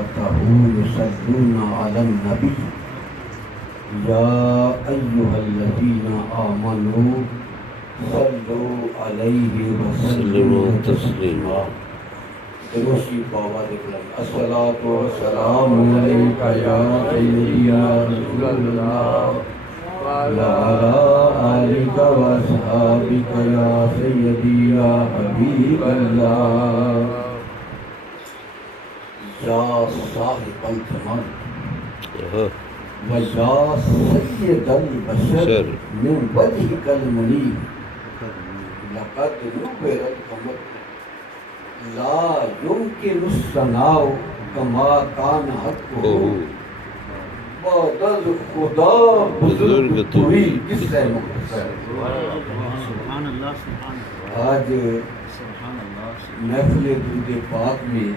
يصلون على النبي يا أيها الذين آمنوا صلوا عليه وسلموا تسليما. دروشی بابا دکھلائیں الصلاۃ والسلام علیک یا سیدی یا رسول اللہ وعلی آلک واصحابک یا سیدی یا حبیب اللہ. یا صاحب الجمال ویا سید البشر من وجهک المنیر لقد نبر القمر لا يمكن الثناء كما كان حقه بعد خدا بزرگ توئی. کس سے مختصر سبحان اللہ سبحان اللہ آج سبحان اللہ. محفل درود پاک میں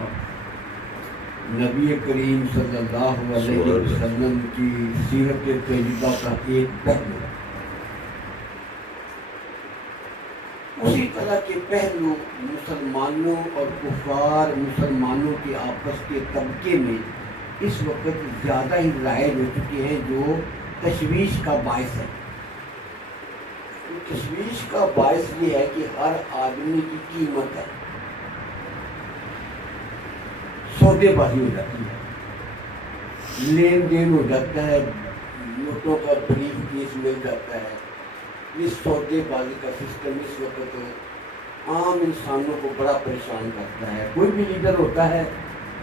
نبی کریم صلی اللہ علیہ وسلم کی سیرت طیبہ کا ایک پہلو، اسی طرح کے پہلو مسلمانوں اور کفار مسلمانوں کے آپس کے طبقے میں اس وقت زیادہ ہی رائج ہو چکے ہیں، جو تشویش کا باعث ہے. تشویش کا باعث یہ ہے کہ ہر آدمی کی قیمت ہے، سودے بازی ہو جاتی ہے، لین دین ہو جاتا ہے، نوٹوں کا بریف کیس مل جاتا ہے. یہ سودے بازی کا سسٹم اس وقت عام انسانوں کو بڑا پریشان کرتا ہے. کوئی بھی لیڈر ہوتا ہے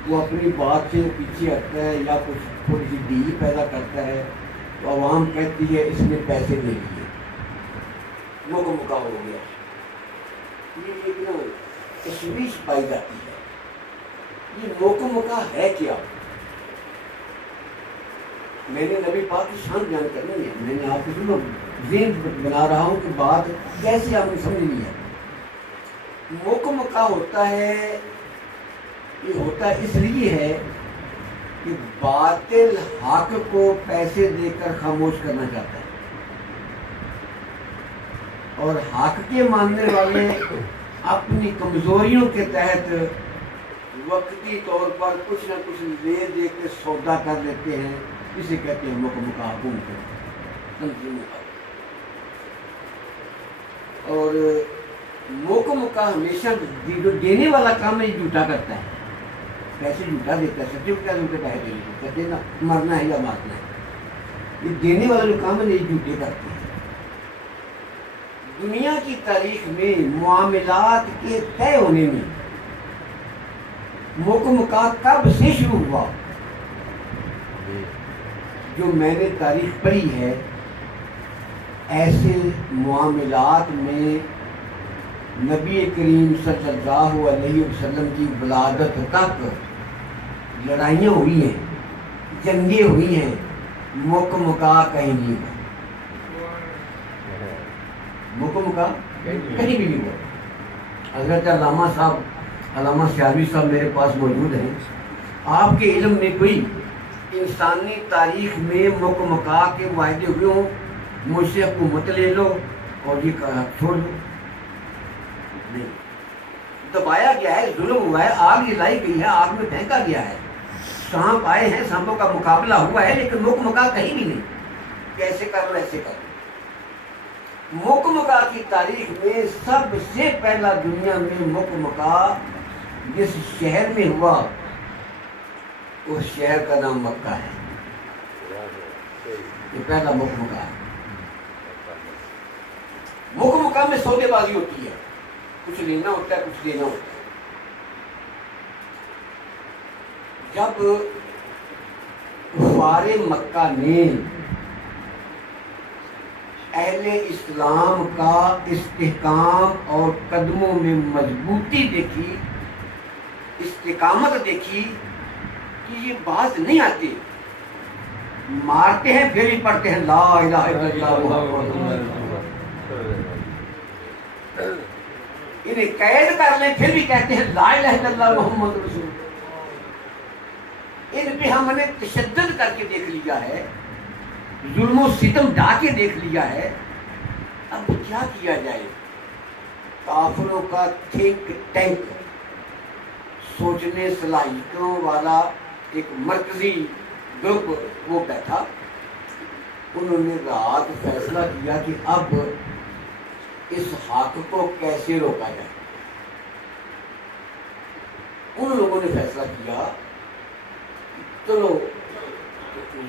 وہ اپنی بات سے پیچھے ہٹتا ہے یا کچھ تھوڑی سی ڈیل پیدا کرتا ہے تو عوام کہتی ہے اس نے پیسے دے دیے، موقع مکا ہو گیا. یہ ایک نا تشویش پائی جاتی ہے. یہ موقع مکا ہے کیا؟ میں نے نبی پاک کی شان بیان کرنی ہے. میں نے آپ کو سنو ذہن بنا رہا ہوں کہ بات کیسے آپ نے سمجھنی ہے. موقع مکا ہوتا ہے، یہ ہوتا اس لیے ہے کہ باطل حق کو پیسے دے کر خاموش کرنا چاہتا ہے، اور حق کے ماننے والے اپنی کمزوریوں کے تحت وقتی طور پر کچھ نہ کچھ لے دے کے سودا کر لیتے ہیں. اسے کہتے ہیں موقع مکا حکومت. اور موقع مکا ہمیشہ جو دینے والا کام ہے یہ جھوٹا کرتا ہے، پیسے جھوٹا دیتا ہے. سچے کو کیا ان کے پیسے دینے کو کہتے ہیں نا مرنا ہے یا مارنا ہے. یہ دینے والا جو کام ہے یہ جھوٹے کرتے ہیں. دنیا کی تاریخ میں معاملات کے طے ہونے میں موقع مکا کب سے شروع ہوا؟ جو میں نے تاریخ پڑھی ہے ایسے معاملات میں نبی کریم صلی اللہ علیہ وسلم کی ولادت تک لڑائیاں ہوئی ہیں، جنگیں ہوئی ہیں، موقع مکا کہیں نہیں ہوا. موقع مکا کہیں بھی نہیں ہوا. حضرت علامہ صاحب، علامہ سیالوی صاحب میرے پاس موجود ہیں. آپ کے علم میں کوئی انسانی تاریخ میں موقع مکا کے معاہدے ہوئے ہوں مجھ سے حکومت لے لو اور یہ چھوڑ لو؟ نہیں. دبایا گیا ہے، ظلم ہوا ہے، آگ جلائی گئی ہے، آگ میں پھینکا گیا ہے، سانپ آئے ہیں، سانپوں کا مقابلہ ہوا ہے، لیکن موقع مکا کہیں بھی نہیں. کیسے کرو ایسے کرو. موقع مکا کی تاریخ میں سب سے پہلا دنیا میں موقع مکا جس شہر میں ہوا اس شہر کا نام مکہ ہے. یہ پہلا موقع مکا ہے. موقع مکا میں سودے بازی ہوتی ہے، کچھ لینا ہوتا ہے، کچھ دینا ہوتا ہے. جب کفار مکہ نے اہل اسلام کا استحکام اور قدموں میں مضبوطی دیکھی، استقامت دیکھی کہ یہ بات نہیں آتی، مارتے ہیں پھر بھی پڑھتے ہیں لا الہ الا اللہ محمد رسول اللہ. انہیں قید کر لیں پھر بھی کہتے ہیں لا الہ الا اللہ محمد رسول اللہ. ان پہ ہم نے تشدد کر کے دیکھ لیا ہے، ظلم و ستم ڈھا کے دیکھ لیا ہے. اب کیا کیا جائے؟ کافروں کا تھنک ٹینک، سوچنے صلاحیتوں والا ایک مرکزی گروپ وہ بیٹھا، انہوں نے رات فیصلہ کیا کہ اب اس حق کو کیسے روکا جائے۔ ان لوگوں نے فیصلہ کیا چلو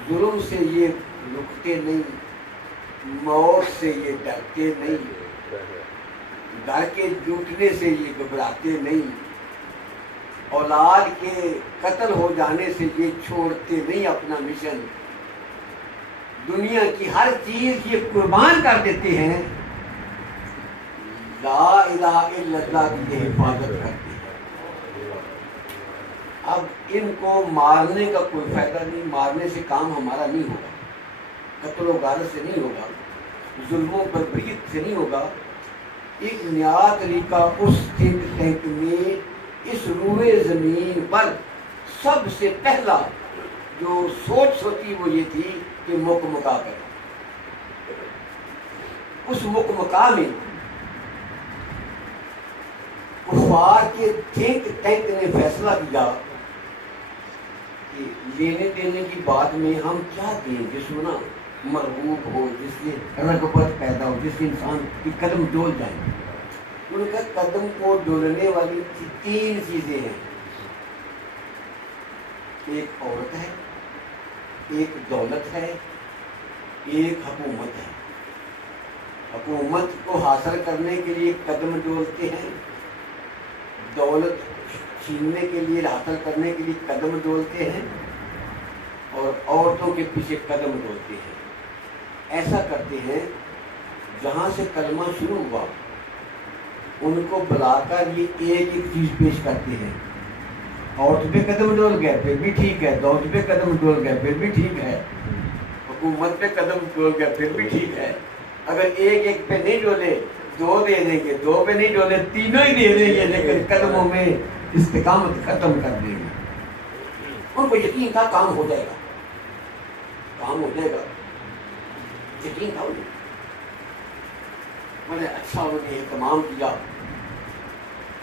ظلم سے یہ رکتے نہیں، موت سے یہ ڈرتے نہیں، گھر کے ٹوٹنے سے یہ گھبراتے نہیں، اولاد کے قتل ہو جانے سے یہ چھوڑتے نہیں اپنا مشن، دنیا کی ہر چیز یہ قربان کر دیتے ہیں، لا الہ الا اللہ کی یہ حفاظت کرتے ہیں۔ اب ان کو مارنے کا کوئی فائدہ نہیں، مارنے سے کام ہمارا نہیں ہوگا، قتل و غارت سے نہیں ہوگا، ظلم و بربریت سے نہیں ہوگا۔ ایک نیا طریقہ اس تھنک ٹینک میں اس روئے زمین پر سب سے پہلا جو سوچ سوچی وہ یہ تھی کہ مک مکا کرے۔ اس مک مکا میں کفار کے تھنک ٹینک نے فیصلہ کیا کہ لینے دینے کی بات میں ہم کیا دیں جس میں نا مرغوب ہو، جس سے رغبت پیدا ہو، جس سے انسان کی قدم ڈول جائے۔ ان کا قدم کو ڈولنے والی تین چیزیں ہیں، ایک عورت ہے، ایک دولت ہے، ایک حکومت ہے۔ حکومت کو حاصل کرنے کے لیے قدم ڈولتے ہیں، دولت چھیننے کے لیے حاصل کرنے کے لیے قدم ڈولتے ہیں، اور عورتوں کے پیچھے قدم ڈولتے ہیں۔ ایسا کرتے ہیں جہاں سے کلمہ شروع ہوا ان کو بلا کر یہ ایک ایک چیز پیش کرتے ہیں۔ عورت پہ قدم ڈول گئے پھر بھی ٹھیک ہے، دولت پہ قدم ڈول گئے پھر بھی ٹھیک ہے، حکومت پہ قدم ڈول گئے پھر بھی ٹھیک ہے۔ اگر ایک ایک پہ نہیں ڈولے دو دے دیں گے، دو پہ نہیں ڈولے تینوں ہی دے دیں گے، لیکن قدموں میں استقامت ختم کر دیں گے۔ ان کو یقین تھا کام ہو جائے گا، کام ہو جائے گا، یقین تھا انہیں۔ بڑے اچھا انہوں نے اہتمام کیا،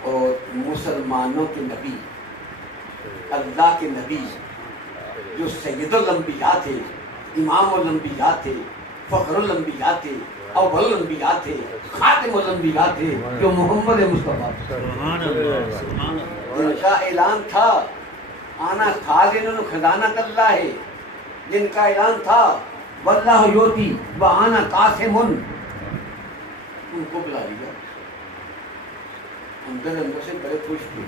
اور مسلمانوں کے نبی، اللہ کے نبی جو سید الانبیاء تھے، امام الانبیاء تھے، فخر الانبیاء تھے، اول الانبیاء تھے، خاتم الانبیاء تھے، جو محمد مصطفیٰ سبحان اللہ سبحان اللہ، جن کا اعلان تھا آنا خازن خزانت اللہ ہے، جن کا اعلان تھا واللہ یوتی وانا قاسم، ان کو بلا لیا۔ اندر سے بڑے خوش تھے،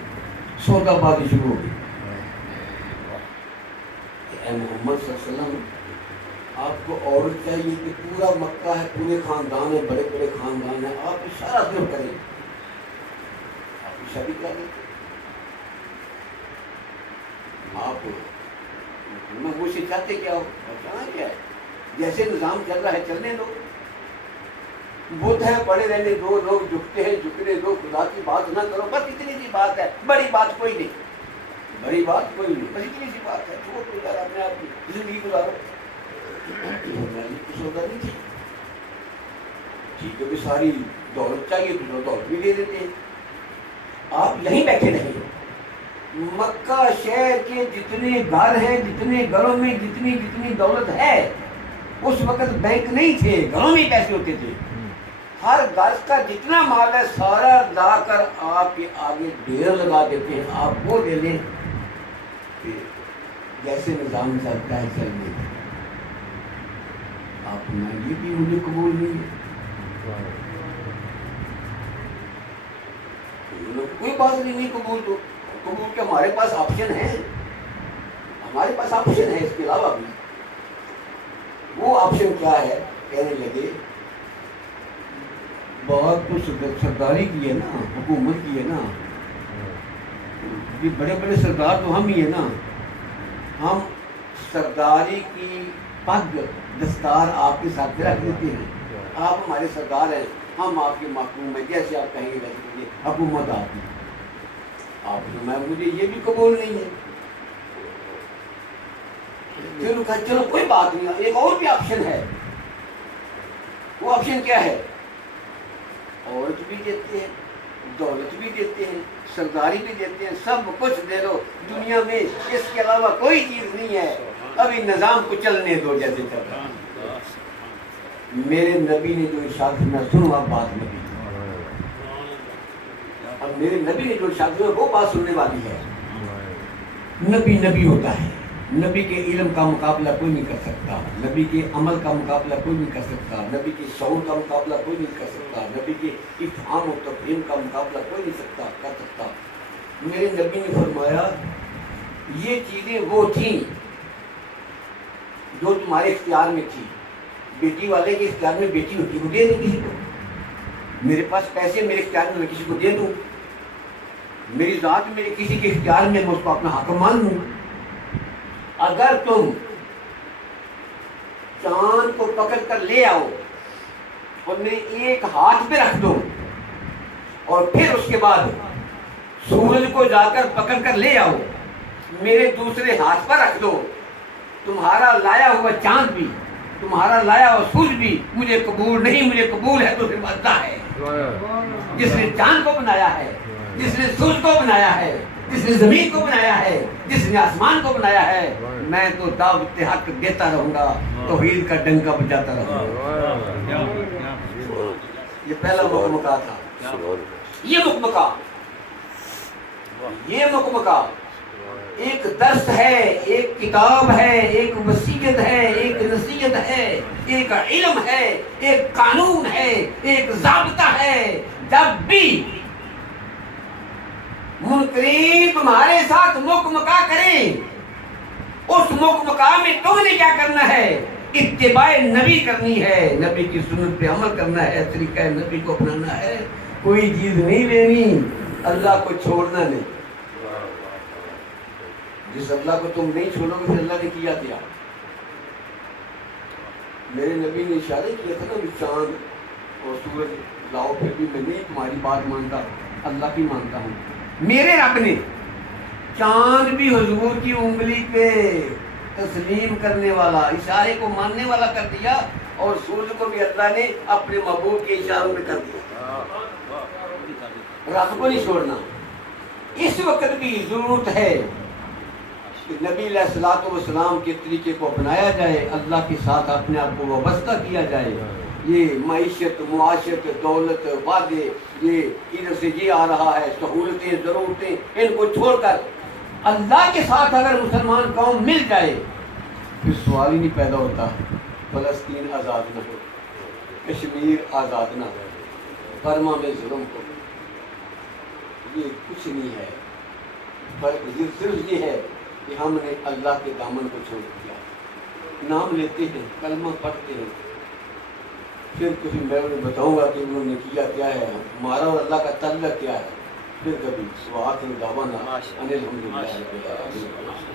سودا بازی شروع ہو گئی۔ اے محمد صلی اللہ علیہ وسلم، آپ کو عورت چاہیے کہ پورا مکہ ہے، پورے خاندان ہے، بڑے بڑے خاندان ہیں، آپ اشارہ صرف کریں، آپ شادی کرا دیں، آپ وہ سے چاہتے کیا ہو، بچانا کیا ہے، جیسے نظام چل رہا ہے چلنے دو، بدھ ہے پڑے رہنے دو، لوگ جھکتے ہیں جھکنے دو، خدا کی بات نہ کرو، بس اتنی سی بات ہے، بڑی بات کوئی نہیں، بڑی بات کوئی نہیں، بس اتنی سی بات ہے، چھوڑ دو یار اپنے آپ کی زندگی گزارو۔ سودا نہیں تھی، ٹھیک ہے بھی ساری دولت چاہیے تو دولت بھی دے دیتے ہیں، آپ یہیں بیٹھے رہیں۔ مکہ شہر کے جتنے گھر ہیں، جتنے گھروں میں جتنی دولت ہے، اس وقت بینک نہیں تھے، گھروں میں پیسے ہوتے تھے، ہر گھر کا جتنا مال ہے سارا لا کر آپ کے آگے ڈھیر لگا دیتے ہیں، آپ وہ دے لیں، جیسے نظام چلتا ہے چلنے دیں۔ آپ یہ بھی مجھے قبول نہیں ہے، کوئی بات نہیں قبول تو قبول کے ہمارے پاس آپشن ہے، ہمارے پاس آپشن ہے اس کے علاوہ بھی۔ وہ آپشن کیا ہے؟ کہنے لگے بات تو سرداری کی ہے نا، حکومت کی ہے نا، یہ بڑے بڑے سردار تو ہم ہی ہیں نا، ہم سرداری کی پگ دستار آپ کے ساتھ رکھ دیتے ہیں، آپ ہمارے سردار ہیں، ہم آپ کے محکوم ہیں، جیسے آپ کہیں گے ویسے کیجیے، حکومت آپ کی، آپ میں مجھے یہ بھی قبول نہیں ہے۔ پھر کہا چلو کوئی بات نہیں، ایک اور بھی آپشن ہے۔ وہ آپشن کیا ہے؟ عورت بھی دیتے ہیں، دولت بھی دیتے ہیں، سرداری بھی دیتے ہیں، سب کچھ دے دو دنیا میں، اس کے علاوہ کوئی چیز نہیں ہے، ابھی نظام کو چلنے دو جیسے چل رہا ہے۔ میرے نبی نے جو ارشاد فرمایا، سنو اب بات نبی، اب میرے نبی نے جو ارشاد فرمایا وہ بات سننے والی ہے۔ نبی نبی ہوتا ہے، نبی کے علم کا مقابلہ کوئی نہیں کر سکتا، نبی کے عمل کا مقابلہ کوئی نہیں کر سکتا، نبی کے شعور کا مقابلہ کوئی نہیں کر سکتا، نبی کے افہام و تفہیم کا مقابلہ کوئی نہیں کر سکتا۔ میرے نبی نے فرمایا یہ چیزیں وہ تھیں جو تمہارے اختیار میں تھی، بیٹی والے کے اختیار میں بیٹی ہوتی ہے، وہ دے دیں کسی کو، میرے پاس پیسے میرے اختیار میں، میں کسی کو دے دوں، میری ذات میرے کسی کے اختیار میں، میں اس کو اپنا حاکم مان لوں۔ اگر تم چاند کو پکڑ کر لے آؤ اور میرے ایک ہاتھ پہ رکھ دو اور پھر اس کے بعد سورج کو جا کر پکڑ کر لے آؤ میرے دوسرے ہاتھ پر رکھ دو، تمہارا لایا ہوا چاند بھی، تمہارا لایا ہوا سورج بھی مجھے قبول نہیں، مجھے قبول ہے تو پھر اللہ ہے، جس نے چاند کو بنایا ہے، جس نے سورج کو بنایا ہے، جس نے زمین کو بنایا ہے، جس نے آسمان کو بنایا ہے، میں تو دعوت حق دیتا رہوں گا، توحید کا ڈنکا بجاتا رہوں گا۔ یہ پہلا مکمکہ تھا، یہ مکمکہ ایک درس ہے، ایک کتاب ہے، ایک وصیت ہے، ایک نصیحت ہے، ایک علم ہے، ایک قانون ہے، ایک ضابطہ ہے۔ جب بھی منکرین تمہارے ساتھ مکمکہ کریں، اس مکمکہ میں تم نے کیا کرنا ہے؟ اتباع نبی کرنی ہے، نبی کی سنت پہ عمل کرنا ہے، طریقہ نبی کو اپنانا ہے، کوئی چیز نہیں لینی، اللہ کو چھوڑنا نہیں۔ جس اللہ کو تم نہیں چھوڑو گے پھر اللہ نے کیا کیا؟ میرے نبی نے اشارہ کیا تھا نا، چاند اور سورج لاؤ، پھر بھی میں نہیں تمہاری بات مانتا، اللہ کی مانتا ہوں۔ میرے رب نے چاند بھی حضور کی انگلی پہ تسلیم کرنے والا، اشارے کو ماننے والا کر دیا، اور سورج کو بھی اللہ نے اپنے محبوب کے اشاروں میں کر دیا۔ رب کو نہیں چھوڑنا۔ اس وقت بھی ضرورت ہے کہ نبی علیہ الصلوۃ والسلام کے طریقے کو اپنایا جائے، اللہ کے ساتھ اپنے آپ کو وابستہ کیا جائے۔ یہ معیشت، معاشت، دولت، وعدے، یہ ادھر سے یہ آ رہا ہے، سہولتیں، ضرورتیں، ان کو چھوڑ کر اللہ کے ساتھ اگر مسلمان قوم مل جائے پھر سوال ہی نہیں پیدا ہوتا فلسطین آزاد نہ ہو، کشمیر آزاد نہ ہو، برما میں ظلم ہو، یہ کچھ نہیں ہے۔ فرق صرف یہ ہے کہ ہم نے اللہ کے دامن کو چھوڑ دیا، نام لیتے ہیں، کلمہ پڑھتے ہیں، پھر کچھ میں انہیں بتاؤں گا کہ انہوں نے کیا کیا ہے، ہمارا اور اللہ کا تعلق کیا ہے، پھر کبھی سوآخر دعوانا ان الحمدللہ رب العالمین۔